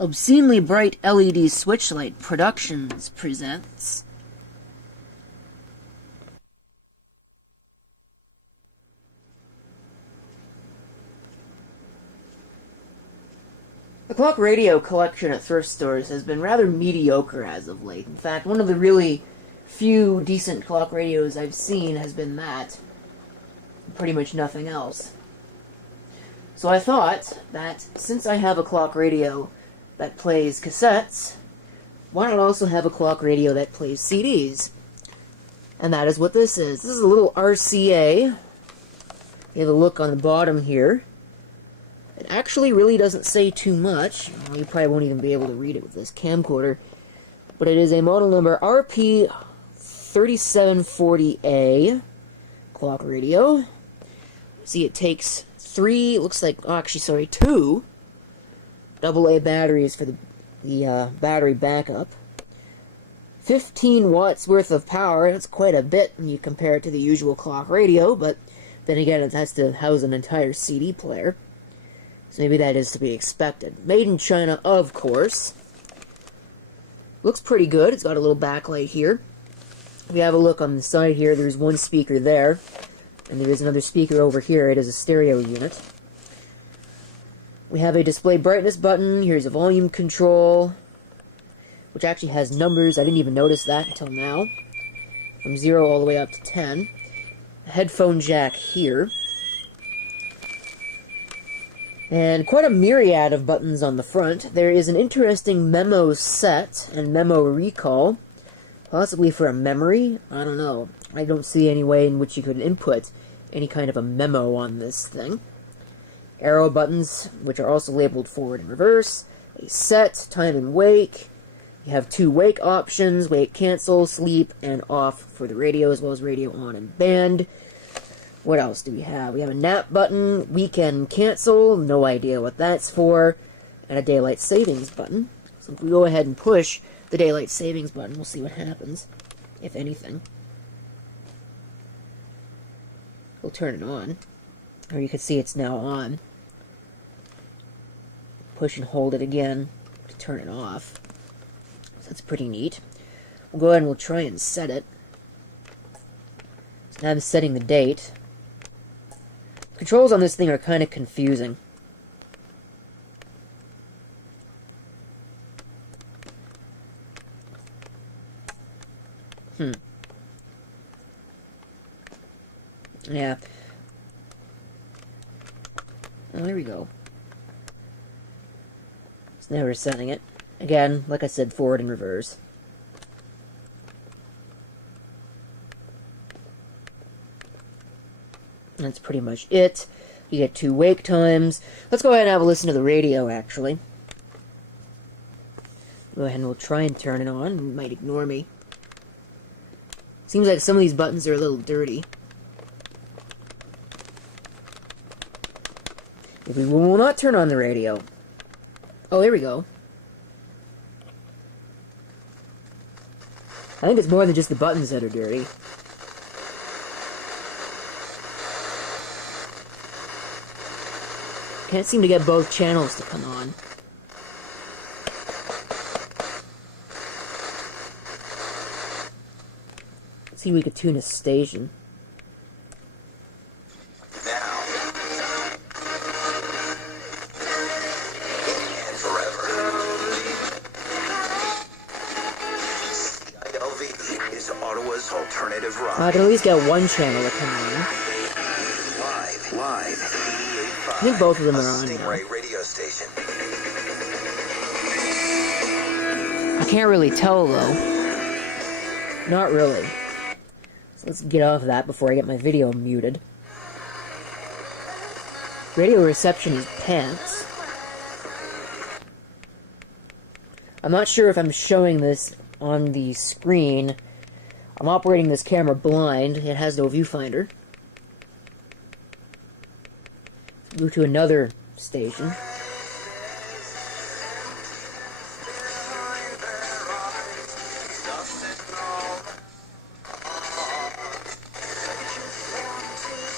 Obscenely Bright LED Switchlight Productions presents The clock radio collection at thrift stores has been rather mediocre as of late. In fact, one of the really few decent clock radios I've seen has been that. Pretty much nothing else. So I thought that since I have a clock radio that plays cassettes, why not also have a clock radio that plays CDs? And that is what this is. This is a little RCA. You have a look on the bottom here. It actually really doesn't say too much. You probably won't even be able to read it with this camcorder. But it is a model number RP-3740A clock radio. See, it takes two AA batteries for the battery backup. 15 watts worth of power. That's quite a bit when you compare it to the usual clock radio, but then again, it has to house an entire CD player. So maybe that is to be expected. Made in China, of course. Looks pretty good. It's got a little backlight here. If we have a look on the side here, there's one speaker there, and there is another speaker over here. It is a stereo unit. We have a display brightness button. Here's a volume control, which actually has numbers. I didn't even notice that until now. From 0 all the way up to 10. A headphone jack here. And quite a myriad of buttons on the front. There is an interesting memo set and memo recall. Possibly for a memory? I don't know. I don't see any way in which you could input any kind of a memo on this thing. Arrow buttons, which are also labeled forward and reverse. A set, time and wake. You have two wake options, wake cancel, sleep, and off for the radio, as well as radio on and band. What else do we have? We have a nap button, weekend cancel, no idea what that's for, and a daylight savings button. So if we go ahead and push the daylight savings button, we'll see what happens, if anything. We'll turn it on, or you can see it's now on. Push and hold it again to turn it off. So that's pretty neat. We'll go ahead and we'll try and set it. So now I'm setting the date. Controls on this thing are kind of confusing. Yeah. Oh, there we go. So now we're setting it. Again, like I said, forward and reverse. That's pretty much it. You get two wake times. Let's go ahead and have a listen to the radio, actually. Go ahead and we'll try and turn it on. It might ignore me. Seems like some of these buttons are a little dirty. We will not turn on the radio. Oh, here we go. I think it's more than just the buttons that are dirty. Can't seem to get both channels to come on. Let's see if we could tune a station. I can at least get one channel to come on. Live. I think both of them are on now. Radio station. I can't really tell, though. Not really. So let's get off of that before I get my video muted. Radio reception is pants. I'm not sure if I'm showing this on the screen. I'm operating this camera blind. It has no viewfinder. Go to another station.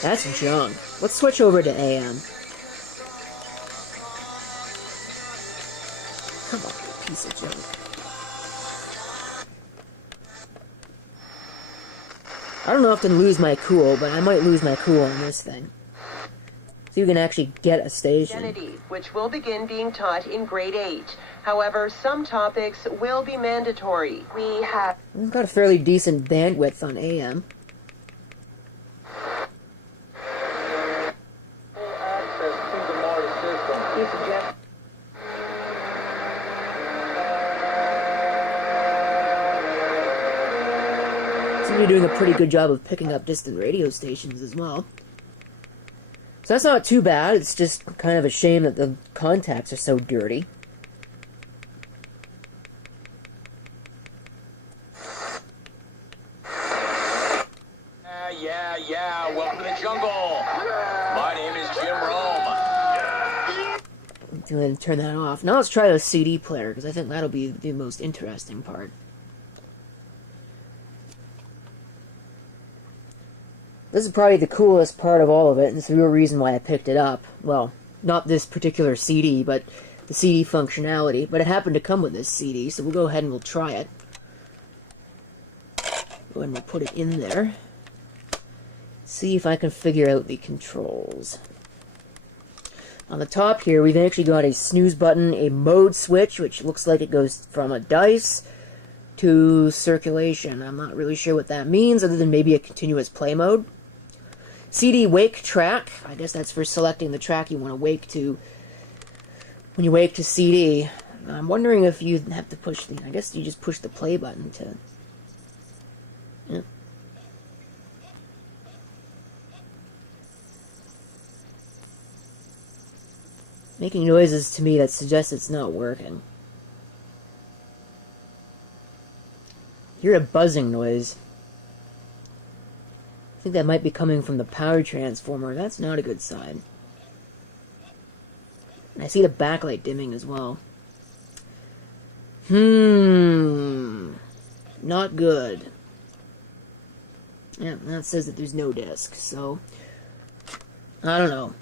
That's junk. Let's switch over to AM. Come on, you piece of junk. I don't often lose my cool, but I might lose my cool on this thing. So you can actually get a station. Identity, which will begin being taught in grade 8. However, some topics will be mandatory. We've got a fairly decent bandwidth on AM. Access to the Mars system. Seems to be doing a pretty good job of picking up distant radio stations as well. So that's not too bad. It's just kind of a shame that the contacts are so dirty. Yeah. Welcome to the jungle. My name is Jim Rome. I'm going to turn that off. Now let's try a CD player, because I think that'll be the most interesting part. This is probably the coolest part of all of it, and it's the real reason why I picked it up. Well, not this particular CD, but the CD functionality. But it happened to come with this CD, so we'll go ahead and we'll try it. Go ahead and we'll put it in there. See if I can figure out the controls. On the top here, we've actually got a snooze button, a mode switch, which looks like it goes from a dice to circulation. I'm not really sure what that means, other than maybe a continuous play mode. CD wake track. I guess that's for selecting the track you want to wake to when you wake to CD. I'm wondering if you have to push the... I guess you just push the play button to... Yeah. Making noises to me that suggest it's not working. Hear a buzzing noise. I think that might be coming from the power transformer. That's not a good sign. And I see the backlight dimming as well. Not good. Yeah, that says that there's no disc, so... I don't know.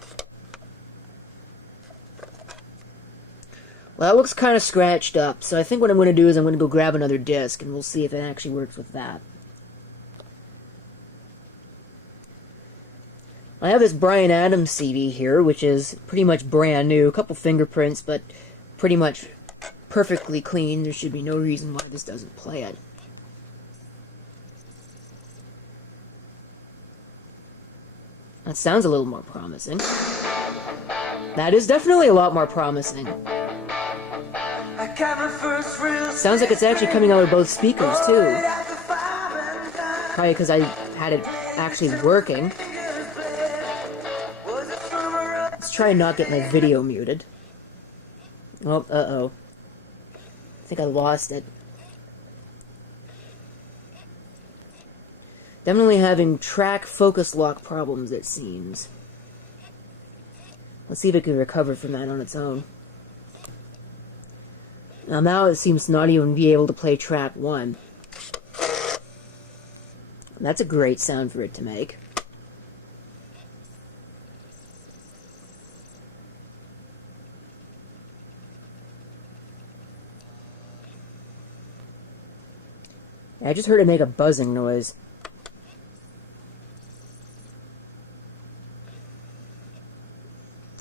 Well, that looks kind of scratched up, so I think what I'm going to do is I'm going to go grab another disc, and we'll see if it actually works with that. I have this Bryan Adams CD here, which is pretty much brand new. A couple fingerprints, but pretty much perfectly clean. There should be no reason why this doesn't play it. That sounds a little more promising. That is definitely a lot more promising. Sounds like it's actually coming out of both speakers, too. Probably because I had it actually working. Let's try and not get my video muted. Oh, uh-oh. I think I lost it. Definitely having track focus lock problems, it seems. Let's see if it can recover from that on its own. Now it seems to not even be able to play track 1. That's a great sound for it to make. I just heard it make a buzzing noise.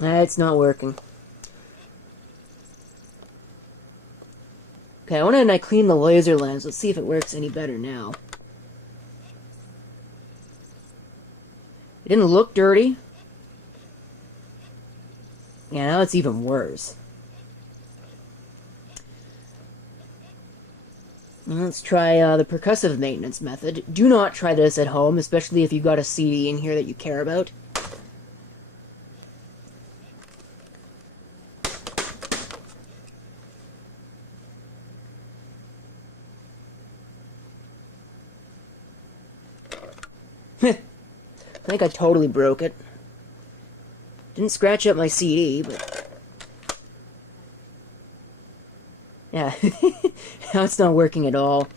It's not working. Okay, I went in and I cleaned the laser lens. Let's see if it works any better now. It didn't look dirty. Yeah, now it's even worse. Let's try the percussive maintenance method. Do not try this at home, especially if you've got a CD in here that you care about. I think I totally broke it. Didn't scratch up my CD, but... yeah, now it's not working at all.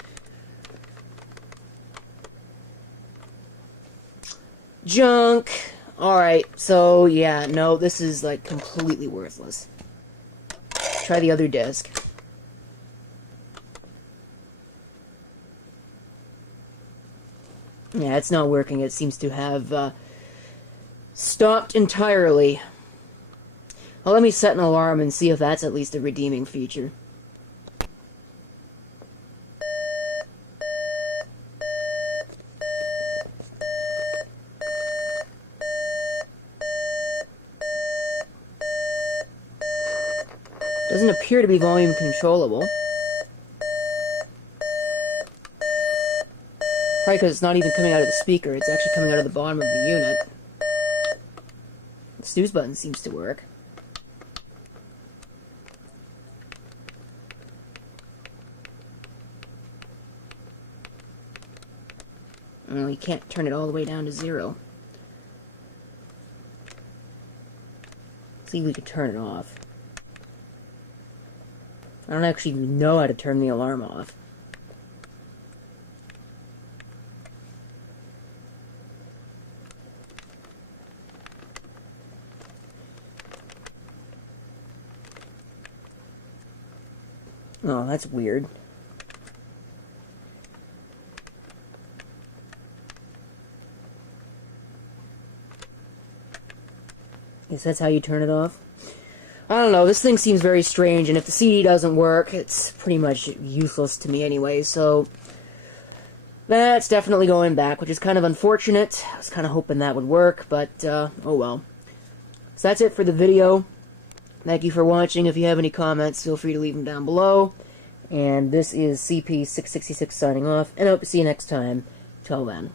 Junk! Alright, so yeah, no, this is like completely worthless. Try the other disc. Yeah, it's not working. It seems to have stopped entirely. Well, let me set an alarm and see if that's at least a redeeming feature. Doesn't appear to be volume controllable. Probably because it's not even coming out of the speaker, it's actually coming out of the bottom of the unit. The snooze button seems to work. Well, you can't turn it all the way down to 0. See if we could turn it off. I don't actually know how to turn the alarm off. Oh, that's weird. Guess that's how you turn it off. I don't know, this thing seems very strange, and if the CD doesn't work, it's pretty much useless to me anyway, so that's definitely going back, which is kind of unfortunate. I was kind of hoping that would work, but oh well. So that's it for the video. Thank you for watching. If you have any comments, feel free to leave them down below. And this is CP666 signing off, and I hope to see you next time. Till then.